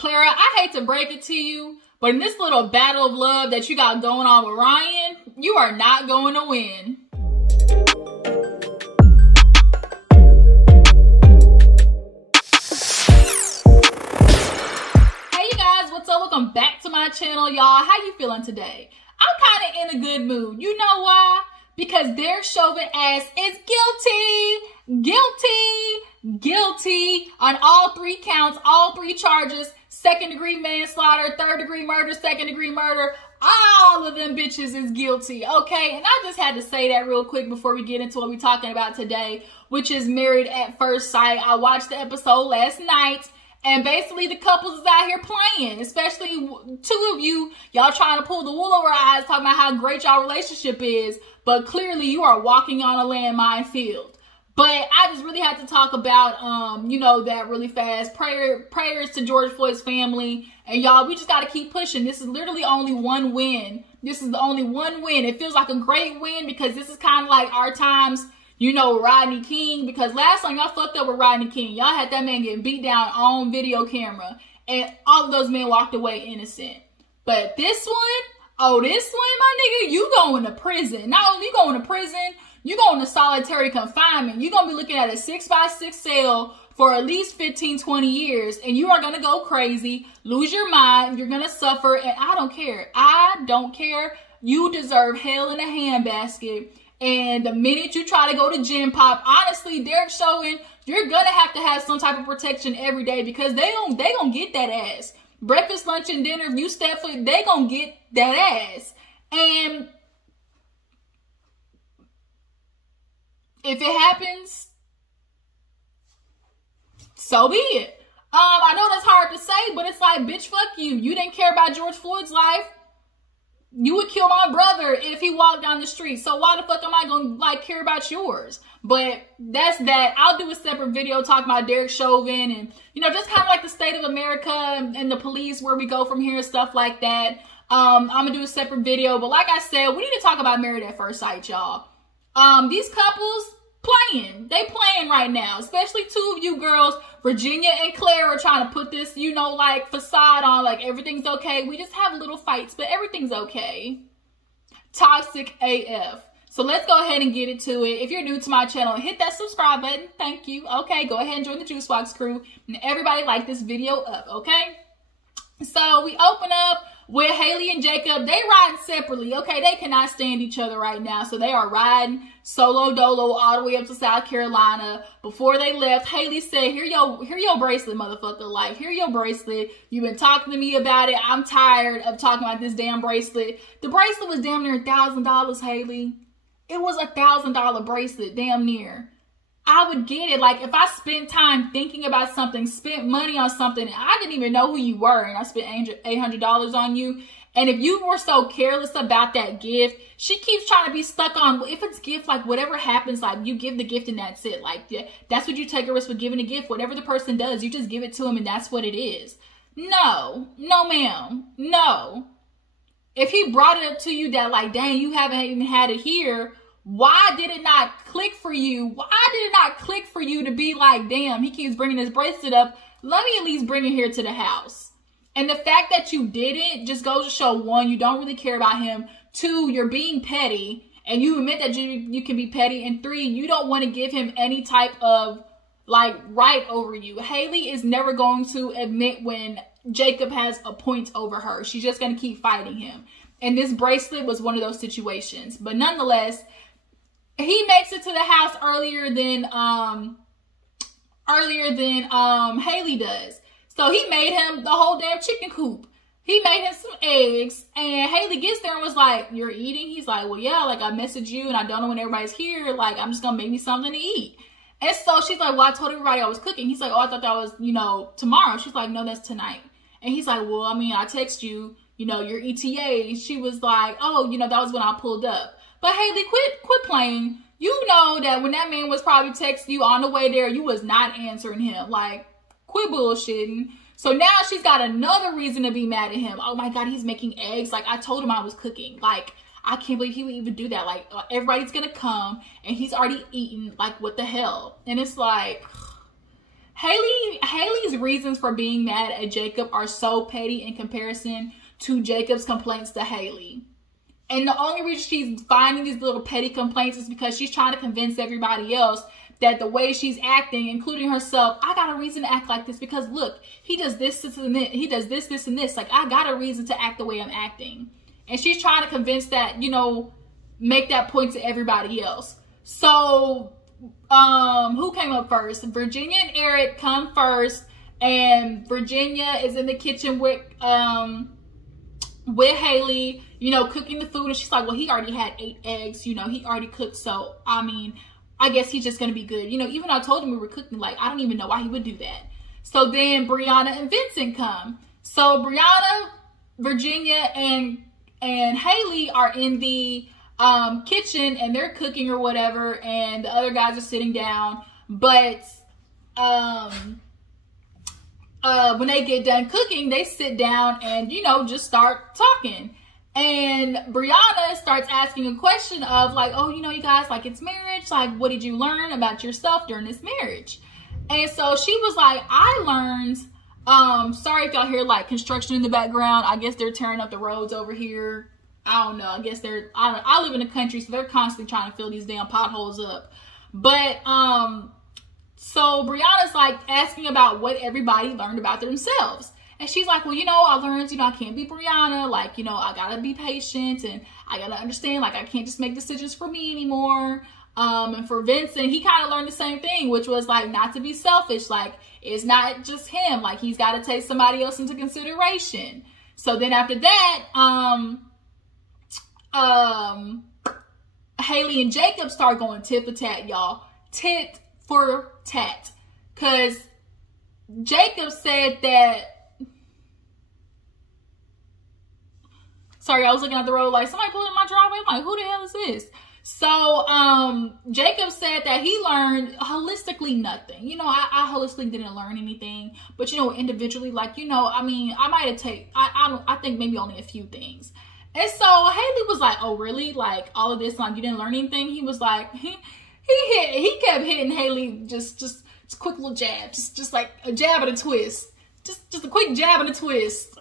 Clara, I hate to break it to you, but in this little battle of love that you got going on with Ryan, you are not going to win. Hey you guys, what's up? Welcome back to my channel, y'all. How you feeling today? I'm kind of in a good mood. You know why? Because their Chauvin ass is guilty on all 3 counts, all 3 charges: 2nd-degree manslaughter, 3rd-degree murder, 2nd-degree murder. All of them bitches is guilty, okay? And I just had to say that real quick before we get into what we're talking about today, which is Married at First Sight. I watched the episode last night, and basically the couples is out here playing, especially 2 of you. Y'all trying to pull the wool over our eyes, talking about how great y'all relationship is, but clearly you are walking on a landmine field. But I just really had to talk about, you know, that really fast. Prayers to George Floyd's family. And y'all, we just got to keep pushing. This is literally only one win. This is the only one win. It feels like a great win because this is kind of like our times, you know, Rodney King. Because last time y'all fucked up with Rodney King. Y'all had that man getting beat down on video camera. And all of those men walked away innocent. But this one, oh, this one, my nigga, you going to prison. Not only you going to prison, you going to solitary confinement. You're going to be looking at a 6x6 cell for at least 15, 20 years. And you are going to go crazy, lose your mind. You're going to suffer. And I don't care. I don't care. You deserve hell in a handbasket. And the minute you try to go to gym pop, honestly, Derek Chauvin, you're going to have some type of protection every day because they gonna get that ass. Breakfast, lunch, and dinner, if you step foot, they gonna get that ass. And if it happens, so be it. I know that's hard to say, but it's like, bitch, fuck you. You didn't care about George Floyd's life. You would kill my brother if he walked down the street. So why the fuck am I gonna like care about yours? But that's that. I'll do a separate video talking about Derek Chauvin and, you know, just kind of like the state of America and the police, where we go from here and stuff like that. I'm gonna do a separate video. But like I said, we need to talk about Married at First Sight, y'all. These couples playing. They playing right now. Especially 2 of you girls, Virginia and Claire, are trying to put this, you know, like facade on, like everything's okay. We just have little fights, but everything's okay. Toxic AF. So let's go ahead and get into it. If you're new to my channel, hit that subscribe button. Thank you. Okay, go ahead and join the Juice Box crew. And everybody like this video up, okay? So we open up with Haley and Jacob. They riding separately, okay? They cannot stand each other right now. So they are riding solo dolo all the way up to South Carolina. Before they left, Haley said, here your bracelet, motherfucker. Like, here your bracelet. You've been talking to me about it. I'm tired of talking about this damn bracelet. The bracelet was damn near $1,000, Haley. It was $1,000 bracelet, damn near. I would get it. Like, if I spent time thinking about something, spent money on something, I didn't even know who you were, and I spent $800 on you. And if you were so careless about that gift, she keeps trying to be stuck on, if it's gift, like whatever happens, like you give the gift and that's it. Like, that's what you take a risk with giving a gift. Whatever the person does, you just give it to them and that's what it is. No, no ma'am, no. If he brought it up to you that like, dang, you haven't even had it here, why did it not click for you? Why did it not click for you to be like, damn, he keeps bringing his bracelet up. Let me at least bring it here to the house. And the fact that you didn't just goes to show, 1, you don't really care about him. 2, you're being petty. And you admit that you can be petty. And 3, you don't want to give him any type of like right over you. Haley is never going to admit when Jacob has a point over her. She's just going to keep fighting him. And this bracelet was one of those situations. But nonetheless, he makes it to the house earlier than Haley does. So he made him the whole damn chicken coop. He made him some eggs, and Haley gets there and was like, "You're eating?" He's like, "Well, yeah, like I messaged you and I don't know when everybody's here. Like, I'm just gonna make me something to eat." And so she's like, "Well, I told everybody I was cooking." He's like, "Oh, I thought that was, you know, tomorrow." She's like, "No, that's tonight." And he's like, "Well, I mean, I text you, you know, your ETA." She was like, "Oh, you know, that was when I pulled up." But Haley, quit playing. You know that when that man was probably texting you on the way there, you was not answering him. Like, quit bullshitting. So now she's got another reason to be mad at him. Oh my God, he's making eggs. Like, I told him I was cooking. Like, I can't believe he would even do that. Like, everybody's gonna come and he's already eaten. Like, what the hell? And it's like, Haley's reasons for being mad at Jacob are so petty in comparison to Jacob's complaints to Haley. And the only reason she's finding these little petty complaints is because she's trying to convince everybody else that the way she's acting, including herself, I got a reason to act like this because look, he does this, this, and this. He does this, this, and this. Like, I got a reason to act the way I'm acting. And she's trying to convince that, you know, make that point to everybody else. So, who came up first? Virginia and Erik come first, and Virginia is in the kitchen with Haley, you know, cooking the food, and she's like, well, he already had 8 eggs, you know, he already cooked, so, I mean, I guess he's just gonna be good. You know, even though I told him we were cooking, like, I don't even know why he would do that. So then Brianna and Vincent come. So Brianna, Virginia, and Haley are in the kitchen, and they're cooking or whatever, and the other guys are sitting down. But when they get done cooking, they sit down and, you know, just start talking. And Brianna starts asking a question of like, oh, you know, you guys, like, it's marriage. Like, what did you learn about yourself during this marriage? And so she was like, I learned, sorry if y'all hear like construction in the background. I guess they're tearing up the roads over here. I don't know. I guess I live in the country, so they're constantly trying to fill these damn potholes up. But, so Brianna's like asking about what everybody learned about themselves. And she's like, well, you know, I learned, you know, I can't be Brianna. Like, you know, I gotta be patient, and I gotta understand, like, I can't just make decisions for me anymore. And for Vincent, he kind of learned the same thing, which was like not to be selfish. Like, it's not just him. Like, he's got to take somebody else into consideration. So then after that, Haley and Jacob start going tit for tat, y'all. Tit for tat. Because Jacob said that, sorry, I was looking at the road like, somebody pulled in my driveway. I'm like, who the hell is this? So, Jacob said that he learned holistically nothing. You know, I holistically didn't learn anything. But, you know, individually, like, you know, I mean, I might have I think maybe only a few things. And so Haley was like, oh, really? Like, all of this, like, you didn't learn anything? He was like, he kept hitting Haley just quick little jab. Just like a jab and a twist. Just a quick jab and a twist.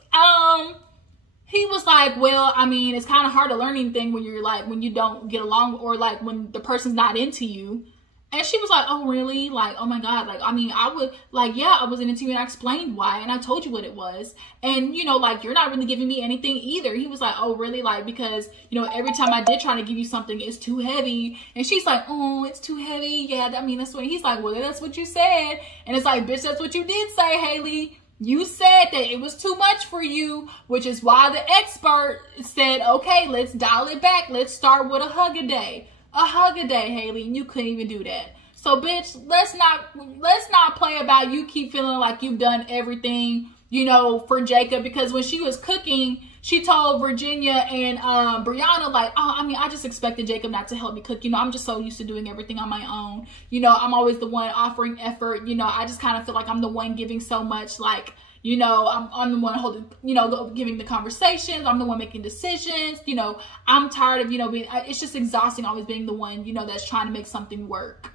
He was like, well, I mean, it's kind of hard to learn anything when you're like, when you don't get along, or like when the person's not into you. And she was like, oh, really? Like, oh my God. Like, I mean, I would, like, yeah, I wasn't into you, and I explained why, and I told you what it was. And, you know, like, you're not really giving me anything either. He was like, oh, really? Like, because, you know, every time I did try to give you something, it's too heavy. And she's like, oh, it's too heavy. Yeah, I mean, that's what, he's like, well, that's what you said. And it's like, bitch, that's what you did say, Haley. You said that it was too much for you, which is why the expert said, okay, let's dial it back. Let's start with a hug a day. A hug a day, Haley, and you couldn't even do that. So, bitch, let's not play about you keep feeling like you've done everything, you know, for Jacob. Because when she was cooking, she told Virginia and Brianna, like, oh, I mean, I just expected Jacob not to help me cook. You know, I'm just so used to doing everything on my own. You know, I'm always the one offering effort. You know, I just kind of feel like I'm the one giving so much, like, you know, I'm the one holding, you know, giving the conversations. I'm the one making decisions. You know, I'm tired of, you know, it's just exhausting always being the one, you know, that's trying to make something work.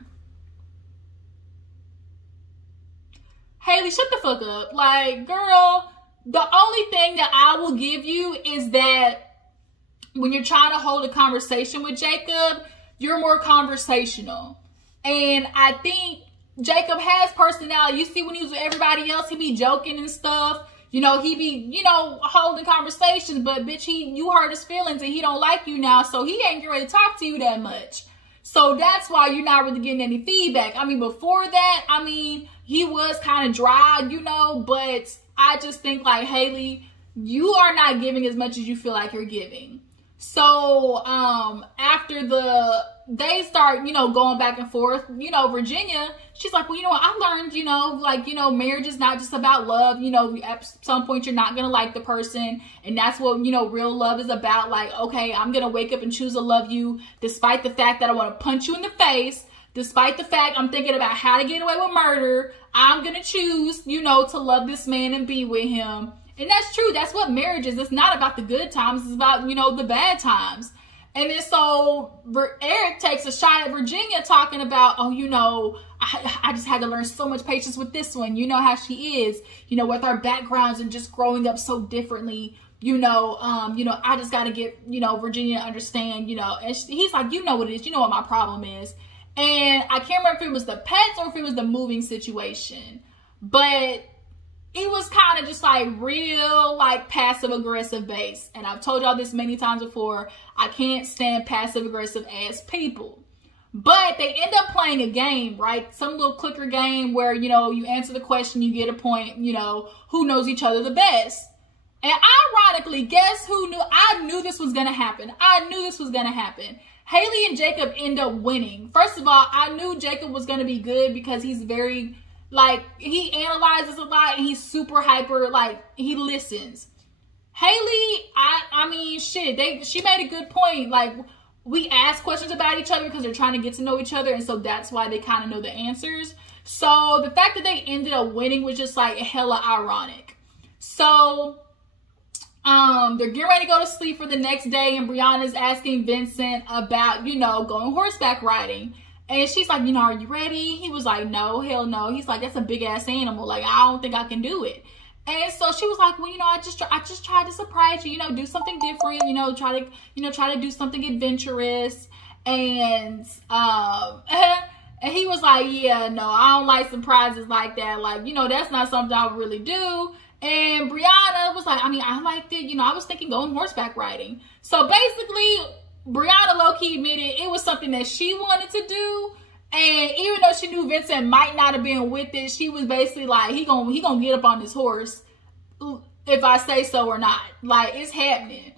Haley, shut the fuck up. Like, girl, the only thing that I will give you is that when you're trying to hold a conversation with Jacob, you're more conversational. And I think Jacob has personality. You see, when he's with everybody else, he be joking and stuff. You know, he be, you know, holding conversations. But, bitch, you hurt his feelings and he don't like you now. So he ain't getting ready to talk to you that much. So that's why you're not really getting any feedback. I mean, before that, I mean, he was kind of dry, you know. But I just think, like, Haley, you are not giving as much as you feel like you're giving. So, after they start, you know, going back and forth, you know, Virginia, she's like, well, you know what, I learned, you know, like, you know, marriage is not just about love. You know, at some point you're not going to like the person. And that's what, you know, real love is about. Like, okay, I'm going to wake up and choose to love you despite the fact that I want to punch you in the face. Despite the fact I'm thinking about how to get away with murder. I'm going to choose, you know, to love this man and be with him. And that's true. That's what marriage is. It's not about the good times. It's about, you know, the bad times. And then so Erik takes a shot at Virginia talking about, oh, you know, I just had to learn so much patience with this one. You know how she is, you know, with our backgrounds and just growing up so differently. You know, I just got to get, you know, Virginia to understand, you know, and he's like, you know what it is. You know what my problem is. And I can't remember if it was the pets or if it was the moving situation, but it was kind of just like real, like passive aggressive based. And I've told y'all this many times before. I can't stand passive aggressive ass people. But they end up playing a game, right? Some little clicker game where, you know, you answer the question, you get a point, you know, who knows each other the best. And ironically, guess who knew? I knew this was going to happen. I knew this was going to happen. Haley and Jacob end up winning. First of all, I knew Jacob was going to be good because he's very, like, he analyzes a lot and he's super hyper, like, he listens. Haley, I mean, shit, she made a good point. Like, we ask questions about each other because they're trying to get to know each other, and so that's why they kind of know the answers. So the fact that they ended up winning was just, like, hella ironic. So they're getting ready to go to sleep for the next day, and Brianna's asking Vincent about, you know, going horseback riding. And she's like, you know, are you ready? He was like, no, hell no. He's like, that's a big ass animal. Like, I don't think I can do it. And so she was like, well, you know, I just tried to surprise you, you know, do something different, you know, try to do something adventurous. And and he was like, yeah, no, I don't like surprises like that. Like, you know, that's not something I would really do. And Brianna was like, I mean, I liked it. You know, I was thinking going horseback riding. So basically, Brianna low-key admitted it was something that she wanted to do. And even though she knew Vincent might not have been with it, she was basically like, he gonna get up on this horse if I say so or not. Like, it's happening.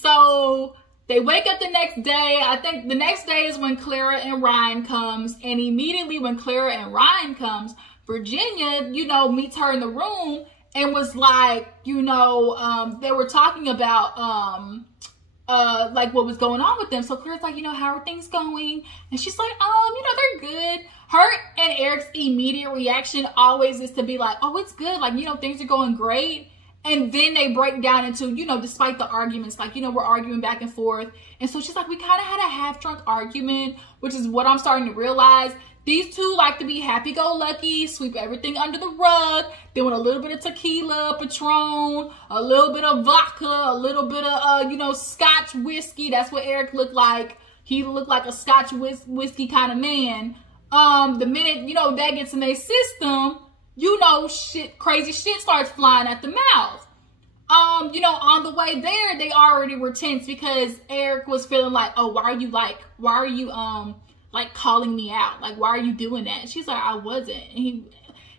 So they wake up the next day. I think the next day is when Clara and Ryan comes. And immediately when Clara and Ryan comes, Virginia, you know, meets her in the room and was like, you know, they were talking about, like what was going on with them. So Claire's like, you know, how are things going? And she's like, you know, they're good. Her and Eric's immediate reaction always is to be like, oh, it's good. Like, you know, things are going great. And then they break down into, you know, despite the arguments, like, you know, we're arguing back and forth. And so she's like, we kind of had a half-drunk argument, which is what I'm starting to realize. These two like to be happy-go-lucky, sweep everything under the rug. They want a little bit of tequila, Patron, a little bit of vodka, a little bit of, you know, Scotch whiskey. That's what Erik looked like. He looked like a Scotch whiskey kind of man. The minute, you know, that gets in their system, you know, crazy shit starts flying at the mouth. You know, on the way there, they already were tense because Erik was feeling like, oh, why are you like calling me out? Like, why are you doing that? And she's like, I wasn't. And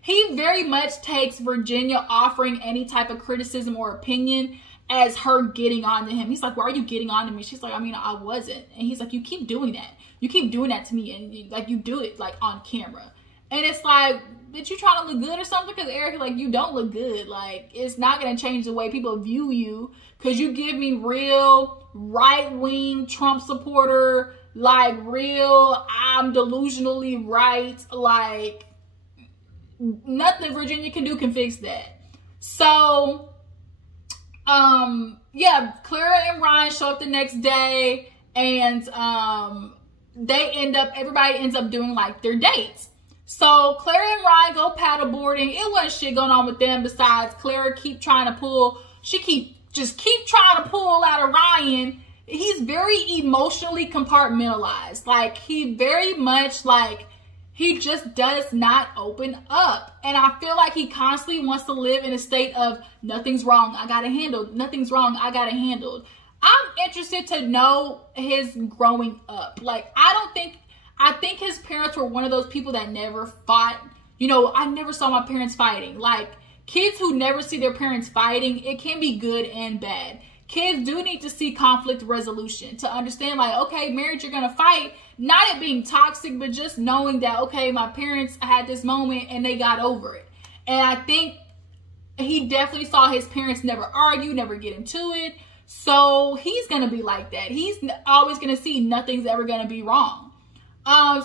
he very much takes Virginia offering any type of criticism or opinion as her getting on to him. He's like, why are you getting on to me? She's like, I mean, I wasn't. And he's like, you keep doing that. You keep doing that to me. And like, you do it like on camera. And it's like, did you try to look good or something? Because Erik, like, you don't look good. Like, it's not going to change the way people view you. Because you give me real right-wing Trump supporter, like, real, I'm delusionally right. Like, nothing Virginia can do can fix that. So, yeah, Clara and Ryan show up the next day. And everybody ends up doing, like, their dates. So, Clara and Ryan go paddleboarding. It wasn't shit going on with them besides Clara keep trying to pull out of Ryan. He's very emotionally compartmentalized. Like, he very much, like, he just does not open up. And I feel like he constantly wants to live in a state of nothing's wrong, I got it handled. Nothing's wrong, I got it handled. I'm interested to know his growing up. Like, I think his parents were one of those people that never fought. You know, I never saw my parents fighting. Like, kids who never see their parents fighting, it can be good and bad. Kids do need to see conflict resolution to understand, like, okay, marriage, you're going to fight. Not it being toxic, but just knowing that, okay, my parents had this moment and they got over it. And I think he definitely saw his parents never argue, never get into it. So he's going to be like that. He's always going to see nothing's ever going to be wrong.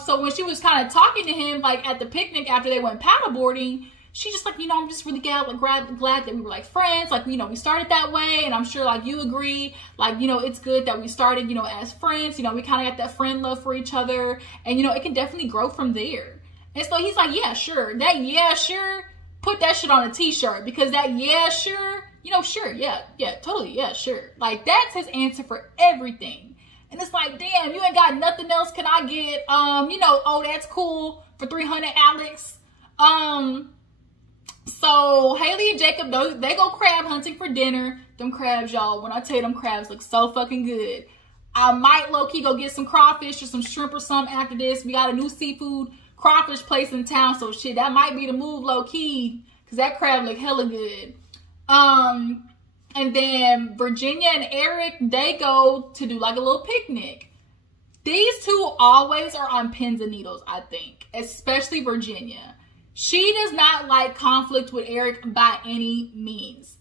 So when she was kind of talking to him, like at the picnic after they went paddleboarding, she's just like, you know, I'm just really glad that we were like friends. Like, you know, we started that way, and I'm sure like you agree. Like, you know, it's good that we started, you know, as friends. You know, we kind of got that friend love for each other, and you know, it can definitely grow from there. And so he's like, yeah, sure. That yeah, sure. Put that shit on a t-shirt, because that yeah, sure, you know, sure, yeah, totally, yeah, sure. Like, that's his answer for everything. And it's like, damn, you ain't got nothing else. Can I get, you know, oh, that's cool for 300, Alex. So Haley and Jacob, they go crab hunting for dinner. Them crabs, y'all, when I tell you, them crabs look so fucking good. I might low-key go get some crawfish or some shrimp or something after this. We got a new seafood crawfish place in town, so shit, that might be the move low-key, because that crab look hella good. And then Virginia and Erik, they go to do like a little picnic. These two always are on pins and needles, I think, especially Virginia. She does not like conflict with Erik by any means.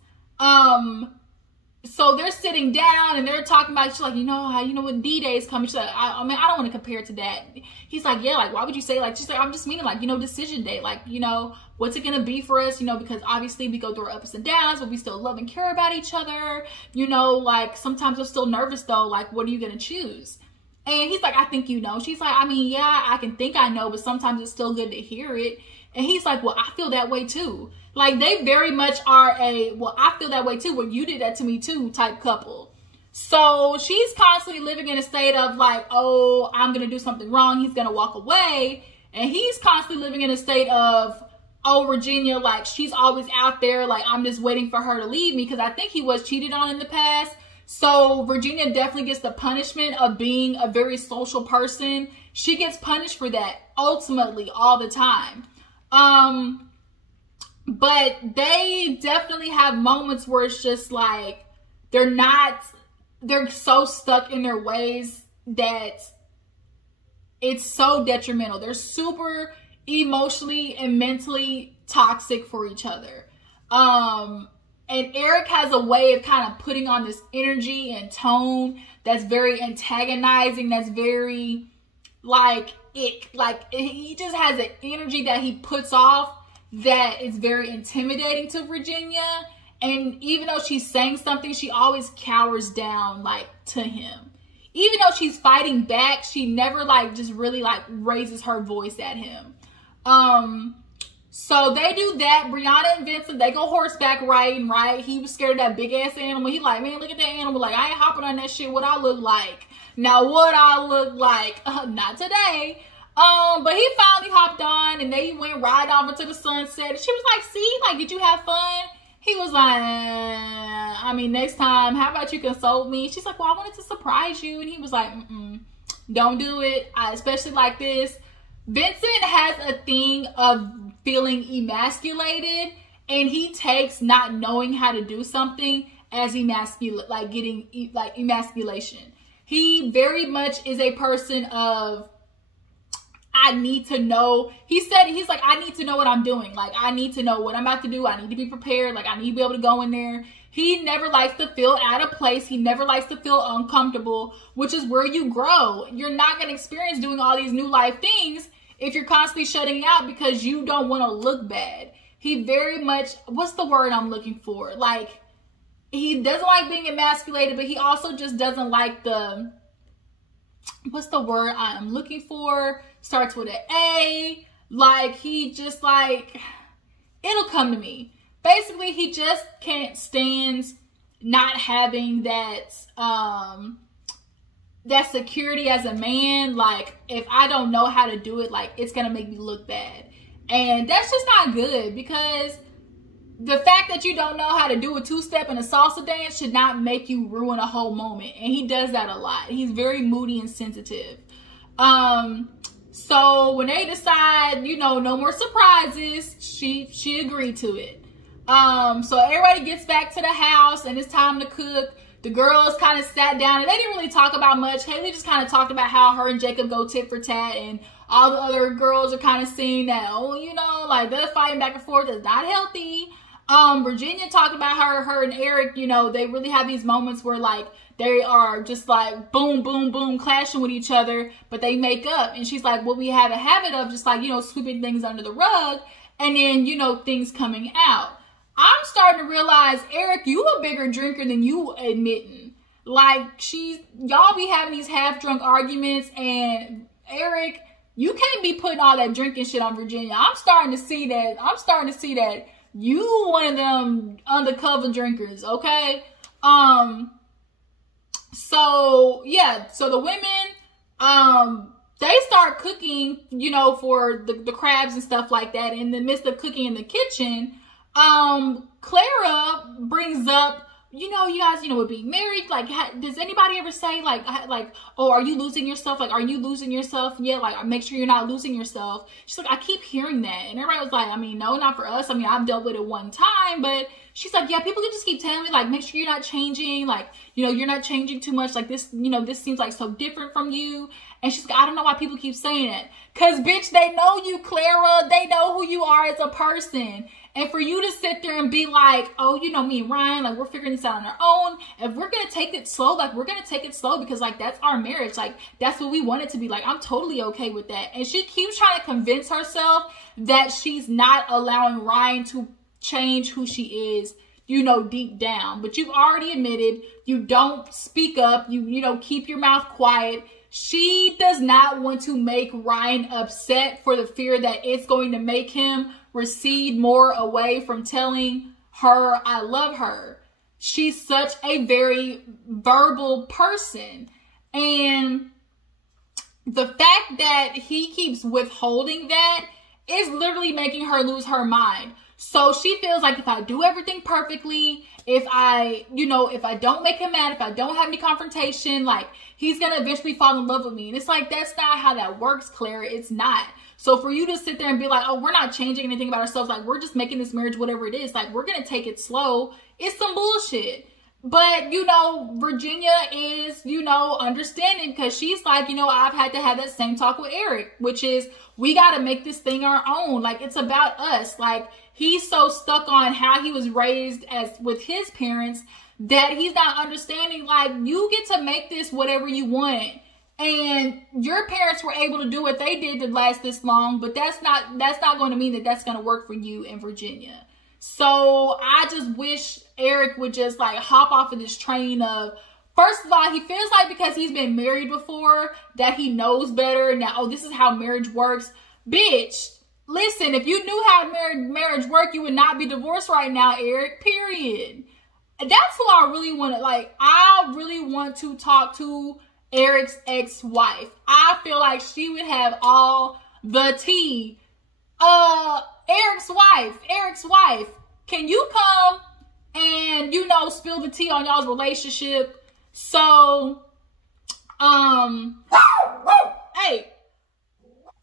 So they're sitting down and they're talking about, she's like, you know how, you know, when D-Day is coming, she's like, I mean, I don't want to compare it to that. He's like, yeah, like, why would you say, like, she's like, I'm just meaning, like, you know, decision day, like, you know, what's it gonna be for us, you know, because obviously we go through our ups and downs, but we still love and care about each other, you know, like, sometimes I'm still nervous though, like, what are you gonna choose? And he's like, I think you know. She's like, I mean, yeah, I can think I know, but sometimes it's still good to hear it. And he's like, well, I feel that way too. Like, they very much are a, well, I feel that way too, well, you did that to me too type couple. So she's constantly living in a state of like, oh, I'm going to do something wrong, he's going to walk away. And he's constantly living in a state of, oh, Virginia, like, she's always out there, like, I'm just waiting for her to leave me, because I think he was cheated on in the past. So Virginia definitely gets the punishment of being a very social person. She gets punished for that ultimately all the time. But they definitely have moments where it's just like, they're so stuck in their ways that it's so detrimental. They're super emotionally and mentally toxic for each other. And Erik has a way of kind of putting on this energy and tone that's very antagonizing, that's very he just has an energy that he puts off that is very intimidating to Virginia. And even though she's saying something, she always cowers down, like, to him. Even though she's fighting back, she never, like, just really, like, raises her voice at him. So they do that. Brianna and Vincent, they go horseback riding, right? He was scared of that big-ass animal. He like, man, look at that animal. Like, I ain't hopping on that shit. What I look like? Now, what I look like? Not today. But he finally hopped on, and they went right off into the sunset. And she was like, see, like, did you have fun? He was like, I mean, next time, how about you consult me? She's like, well, I wanted to surprise you. And he was like, don't do it. I especially like this. Vincent has a thing of feeling emasculated, and he takes not knowing how to do something as emasculation. He very much is a person of, I need to know. He's like, I need to know what I'm doing. Like, I need to know what I'm about to do. I need to be prepared. Like, I need to be able to go in there. He never likes to feel out of place. He never likes to feel uncomfortable, which is where you grow. You're not going to experience doing all these new life things if you're constantly shutting out because you don't want to look bad. He very much, what's the word I'm looking for? Like, he doesn't like being emasculated, but he also just doesn't like the, what's the word I'm looking for? Starts with an A. Like, he just like, it'll come to me. Basically, he just can't stand not having that, that security as a man. Like, if I don't know how to do it, like, it's gonna make me look bad. And that's just not good, because the fact that you don't know how to do a two-step and a salsa dance should not make you ruin a whole moment. And he does that a lot. He's very moody and sensitive. So when they decide, you know, no more surprises, she agreed to it. So everybody gets back to the house and it's time to cook. The girls kind of sat down and they didn't really talk about much. Haley just kind of talked about how her and Jacob go tit for tat, and all the other girls are kind of seeing that, oh, you know, like, they're fighting back and forth. It's not healthy. Virginia talked about her and Erik, you know, they really have these moments where, like, they are just like boom, boom, boom, clashing with each other, but they make up. And she's like, well, we have a habit of just like, you know, sweeping things under the rug. and then, you know, things coming out. I'm starting to realize, Erik, you a bigger drinker than you admitting. Like, y'all be having these half-drunk arguments, and Erik, you can't be putting all that drinking shit on Virginia. I'm starting to see that you one of them undercover drinkers, okay? So yeah, so the women, they start cooking, you know, for the crabs and stuff like that. In the midst of cooking in the kitchen, Clara brings up, you know, you guys, you know, with being married, like, does anybody ever say, like, oh, are you losing yourself? Like, are you losing yourself? Yeah, like, make sure you're not losing yourself. She's like, I keep hearing that. And everybody was like, I mean, no, not for us. I mean, I've dealt with it one time, but she's like, yeah, people can just keep telling me, like, make sure you're not changing. Like, you know, you're not changing too much. Like, this, you know, this seems like so different from you. And she's like, I don't know why people keep saying it. Because, bitch, they know you, Clara. They know who you are as a person. And for you to sit there and be like, oh, you know, me and Ryan, like, we're figuring this out on our own. If we're going to take it slow, like, we're going to take it slow because, like, that's our marriage. Like, that's what we want it to be. Like, I'm totally okay with that. And she keeps trying to convince herself that she's not allowing Ryan to change who she is, you know, deep down. But you've already admitted you don't speak up. You know, keep your mouth quiet. She does not want to make Ryan upset for the fear that it's going to make him recede more away from telling her I love her. She's such a very verbal person. And the fact that he keeps withholding that is literally making her lose her mind. So she feels like if I do everything perfectly, if I, you know, if I don't make him mad, if I don't have any confrontation, like, he's going to eventually fall in love with me. And it's like, that's not how that works, Clara. It's not. So for you to sit there and be like, oh, we're not changing anything about ourselves. Like, we're just making this marriage whatever it is. Like, we're going to take it slow. It's some bullshit. But, you know, Virginia is, you know, understanding because she's like, you know, I've had to have that same talk with Erik, which is we got to make this thing our own. Like, it's about us. Like, he's so stuck on how he was raised as with his parents that he's not understanding, like, you get to make this whatever you want. And your parents were able to do what they did to last this long, but that's not going to mean that that's going to work for you in Virginia. So I just wish Erik would just, like, hop off of this train of, first of all, he feels like because he's been married before that he knows better. Now, oh, this is how marriage works. Bitch, listen, if you knew how marriage worked, you would not be divorced right now, Erik, period. That's who I really want to, like, I really want to talk to Erik's ex-wife. I feel like she would have all the tea. Erik's wife, can you come and, you know, spill the tea on y'all's relationship? So, hey,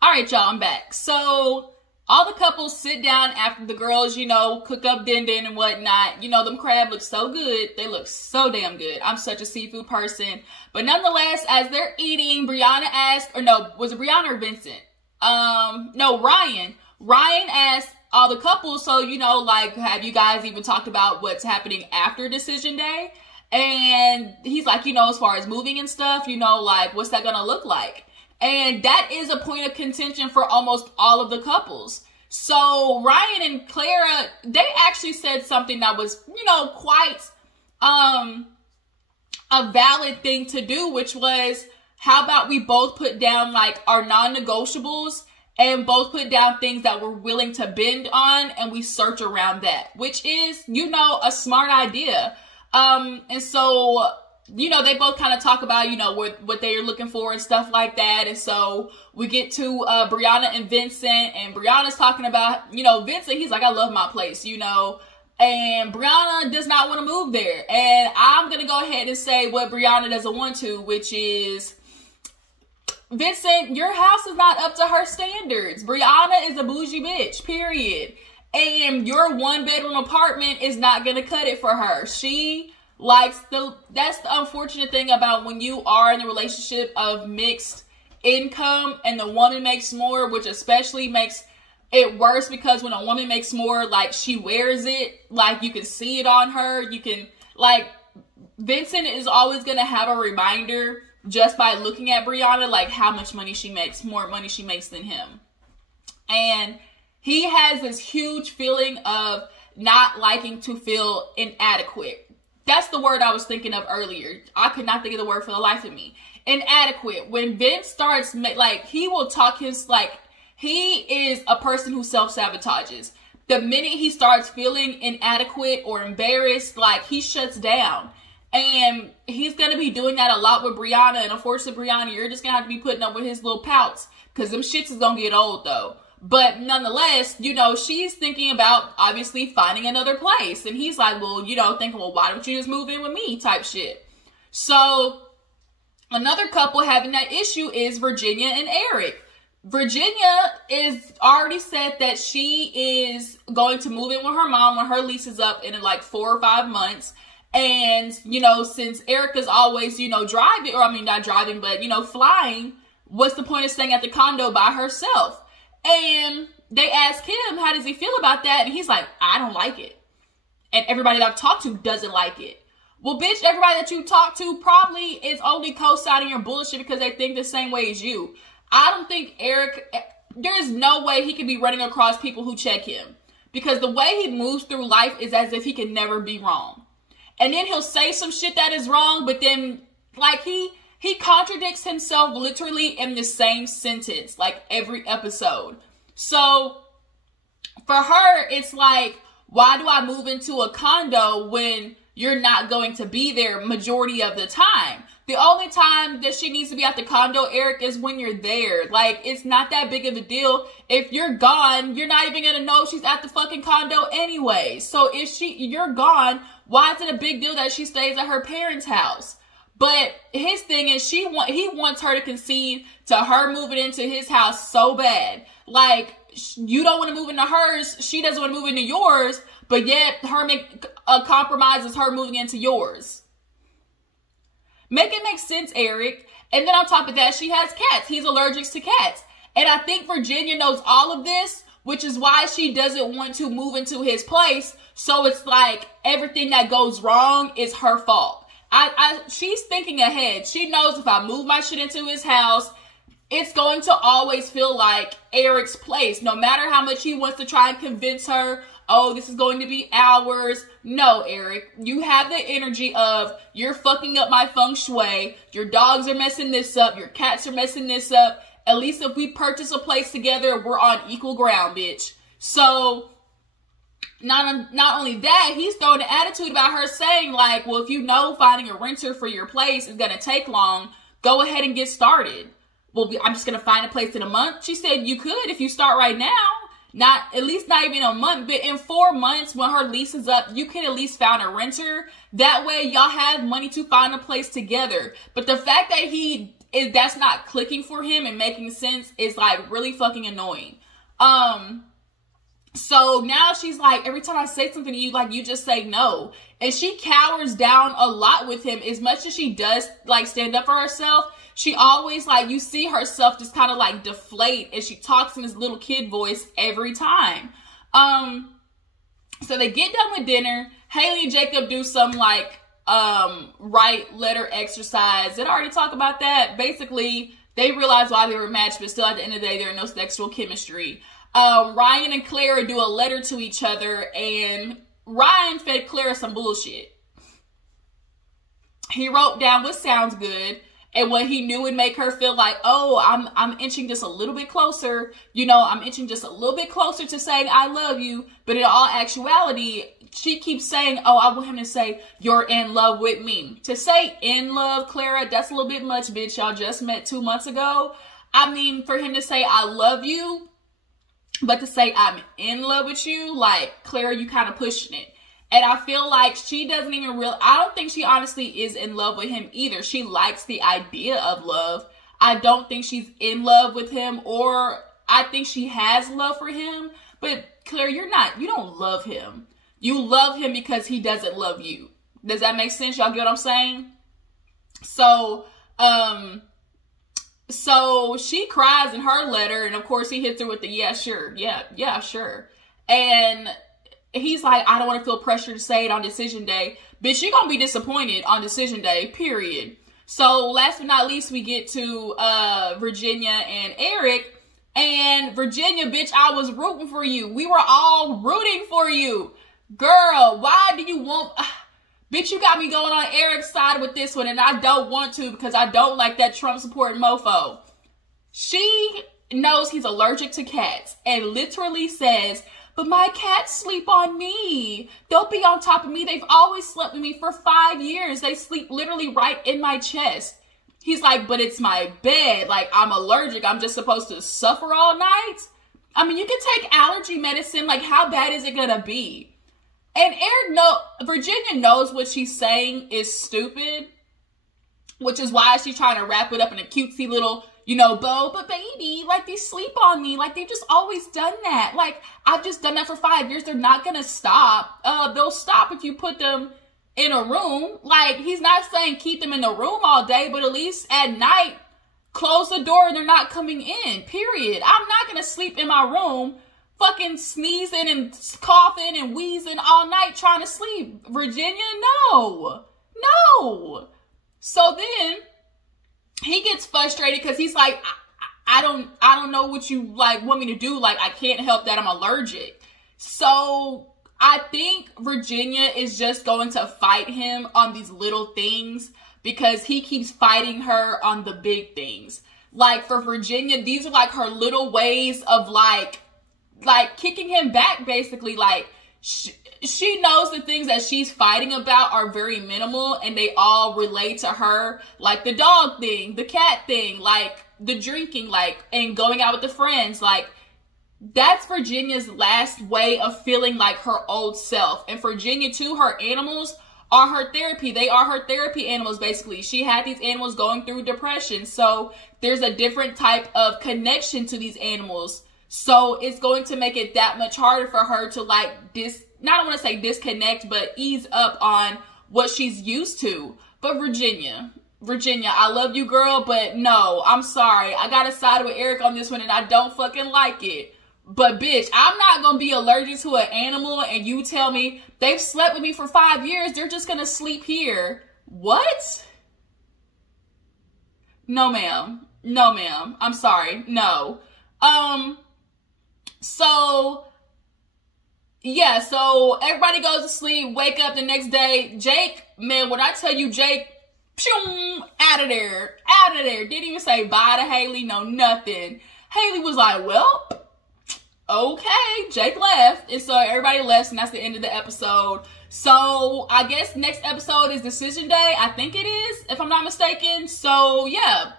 all right, y'all, I'm back. So, all the couples sit down after the girls, you know, cook up din and whatnot. You know, them crab look so good. They look so damn good. I'm such a seafood person. But nonetheless, as they're eating, Brianna asked, or no, was it Brianna or Vincent? No, Ryan. Ryan asked all the couples, so, you know, like, have you guys even talked about what's happening after decision day? And he's like, you know, as far as moving and stuff, you know, like, what's that gonna look like? And that is a point of contention for almost all of the couples. So Ryan and Clara, they actually said something that was, you know, quite a valid thing to do, which was, how about we both put down, like, our non-negotiables and both put down things that we're willing to bend on, and we search around that, which is, you know, a smart idea. And so, you know, they both kind of talk about, you know, what they're looking for and stuff like that. And so we get to Brianna and Vincent, and Brianna's talking about, you know, Vincent, he's like, I love my place, you know, and Brianna does not want to move there. And I'm going to go ahead and say what Brianna doesn't want to, which is, Vincent, your house is not up to her standards. Brianna is a bougie bitch, period. And your one-bedroom apartment is not going to cut it for her. She likes that's the unfortunate thing about when you are in a relationship of mixed income and the woman makes more, which especially makes it worse because when a woman makes more, like, she wears it, like, you can see it on her. You can, like, Vincent is always going to have a reminder just by looking at Brianna, like, how much money she makes, more money she makes than him. And he has this huge feeling of not liking to feel inadequate. That's the word I was thinking of earlier. I could not think of the word for the life of me. Inadequate. When Vince starts, like, he will talk his, like, he is a person who self-sabotages. The minute he starts feeling inadequate or embarrassed, like, he shuts down. And he's going to be doing that a lot with Brianna. And unfortunately, Brianna, you're just going to have to be putting up with his little pouts. Because them shits is going to get old, though. But nonetheless, you know, she's thinking about, obviously, finding another place. And he's like, well, you know, thinking, well, why don't you just move in with me type shit. So, another couple having that issue is Virginia and Erik. Virginia is already said that she is going to move in with her mom when her lease is up in like 4 or 5 months. And, you know, since Erik is always, you know, driving, or I mean, not driving, but, you know, flying, what's the point of staying at the condo by herself? And they ask him, how does he feel about that? And he's like, I don't like it. And everybody that I've talked to doesn't like it. Well, bitch, everybody that you talk to probably is only co-signing your bullshit because they think the same way as you. I don't think Erik, there's no way he could be running across people who check him. Because the way he moves through life is as if he can never be wrong. And then he'll say some shit that is wrong, but then, like, he contradicts himself literally in the same sentence, like, every episode. So, for her, it's like, why do I move into a condo when you're not going to be there majority of the time? The only time that she needs to be at the condo, Erik, is when you're there. Like, it's not that big of a deal. If you're gone, you're not even going to know she's at the fucking condo anyway. So if you're gone, why is it a big deal that she stays at her parents' house? But his thing is he wants her to concede to her moving into his house so bad. Like, you don't want to move into hers. She doesn't want to move into yours. But yet, her make a compromise is her moving into yours. Make it make sense, Erik. And then on top of that, she has cats. He's allergic to cats. And I think Virginia knows all of this, which is why she doesn't want to move into his place. So it's like everything that goes wrong is her fault. She's thinking ahead. She knows if I move my shit into his house, it's going to always feel like Erik's place. No matter how much he wants to try and convince her, oh, this is going to be ours. No, Erik, you have the energy of, you're fucking up my feng shui. Your dogs are messing this up. Your cats are messing this up. At least if we purchase a place together, we're on equal ground, bitch. So, not only that, he's throwing an attitude about her saying, like, well, if you know finding a renter for your place is going to take long, go ahead and get started. Well, I'm just going to find a place in a month. She said you could if you start right now. Not even a month, but in 4 months when her lease is up, you can at least find a renter. That way y'all have money to find a place together. But the fact that that's not clicking for him and making sense is like really fucking annoying. So now she's like, every time I say something to you, like, you just say no. And she cowers down a lot with him. As much as she does, like, stand up for herself, she always, like, you see herself just kind of, like, deflate. And she talks in this little kid voice every time. So they get done with dinner. Haley and Jacob do some, like, write letter exercise. Did I already talk about that? Basically, they realize why they were matched, but still at the end of the day, there are no sexual chemistry. Ryan and Clara do a letter to each other, and Ryan fed Clara some bullshit. He wrote down what sounds good, and what he knew would make her feel like, oh, I'm inching just a little bit closer. You know, I'm inching just a little bit closer to saying I love you. But in all actuality, she keeps saying, oh, I want him to say, you're in love with me. To say in love, Clara, that's a little bit much, bitch. Y'all just met 2 months ago. I mean, for him to say I love you, but to say I'm in love with you, like, Clara, you kind of pushing it. And I feel like she doesn't even I don't think she honestly is in love with him either. She likes the idea of love. I don't think she's in love with him, or I think she has love for him. But Claire, you don't love him. You love him because he doesn't love you. Does that make sense? Y'all get what I'm saying? So she cries in her letter, and of course he hits her with the, yeah, sure. Yeah, sure. And he's like, I don't want to feel pressure to say it on decision day. Bitch, you're going to be disappointed on decision day, period. So last but not least, we get to Virginia and Erik. And Virginia, bitch, I was rooting for you. We were all rooting for you. Girl, why do you want... Bitch, you got me going on Erik's side with this one, and I don't want to because I don't like that Trump supporting mofo. She knows he's allergic to cats and literally says, but my cats sleep on me. They'll be on top of me. They've always slept with me for 5 years. They sleep literally right in my chest. He's like, but it's my bed. Like, I'm allergic. I'm just supposed to suffer all night. I mean, you can take allergy medicine. Like, how bad is it going to be? And Virginia knows what she's saying is stupid, which is why she's trying to wrap it up in a cutesy little, you know, bow. But baby, like, they sleep on me. Like, they've just always done that. Like, I've just done that for 5 years. They're not going to stop. They'll stop if you put them in a room. Like, he's not saying keep them in the room all day, but at least at night, close the door and they're not coming in, period. I'm not going to sleep in my room fucking sneezing and coughing and wheezing all night trying to sleep. Virginia, no. No. So then he gets frustrated because he's like, I don't know what you like want me to do. Like, I can't help that I'm allergic. So I think Virginia is just going to fight him on these little things because he keeps fighting her on the big things. Like, for Virginia, these are like her little ways of like kicking him back, basically. Like, she knows the things that she's fighting about are very minimal and they all relate to her, like the dog thing, the cat thing, like the drinking, like, and going out with the friends. Like, that's Virginia's last way of feeling like her old self. And Virginia too, her animals are her therapy. They are her therapy animals, basically. She had these animals going through depression, so there's a different type of connection to these animals. So it's going to make it that much harder for her to like not I want to say disconnect, but ease up on what she's used to. But Virginia, I love you, girl, but no, I'm sorry. I gotta side with Erik on this one and I don't fucking like it. But bitch, I'm not gonna be allergic to an animal and you tell me they've slept with me for 5 years, they're just gonna sleep here. What? No, ma'am. No, ma'am. I'm sorry. No. So, yeah, so everybody goes to sleep, wake up the next day. Jake, man, when I tell you Jake, pew, out of there. Didn't even say bye to Haley, no nothing. Haley was like, well, okay, Jake left. And so everybody left, and that's the end of the episode. So I guess next episode is decision day. I think it is, if I'm not mistaken. So yeah,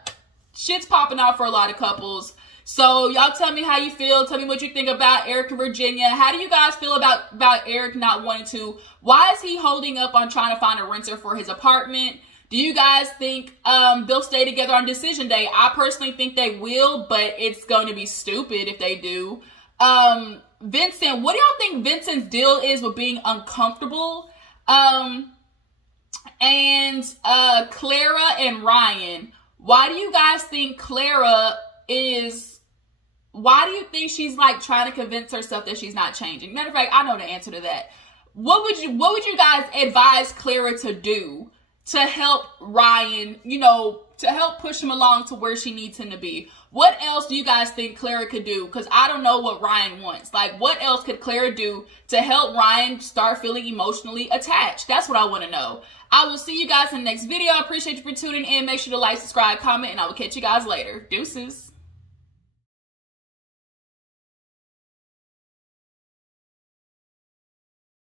shit's popping off for a lot of couples. So y'all tell me how you feel. Tell me what you think about Erik and Virginia. How do you guys feel about Erik not wanting to? Why is he holding up on trying to find a renter for his apartment? Do you guys think they'll stay together on decision day? I personally think they will, but it's going to be stupid if they do. Vincent, what do y'all think Vincent's deal is with being uncomfortable? And Clara and Ryan. Why do you guys think Clara is... Why do you think she's like trying to convince herself that she's not changing? Matter of fact, I know the answer to that. What would you guys advise Clara to do to help Ryan, you know, to help push him along to where she needs him to be? What else do you guys think Clara could do? Because I don't know what Ryan wants. Like, what else could Clara do to help Ryan start feeling emotionally attached? That's what I want to know. I will see you guys in the next video. I appreciate you for tuning in. Make sure to like, subscribe, comment, and I will catch you guys later. Deuces.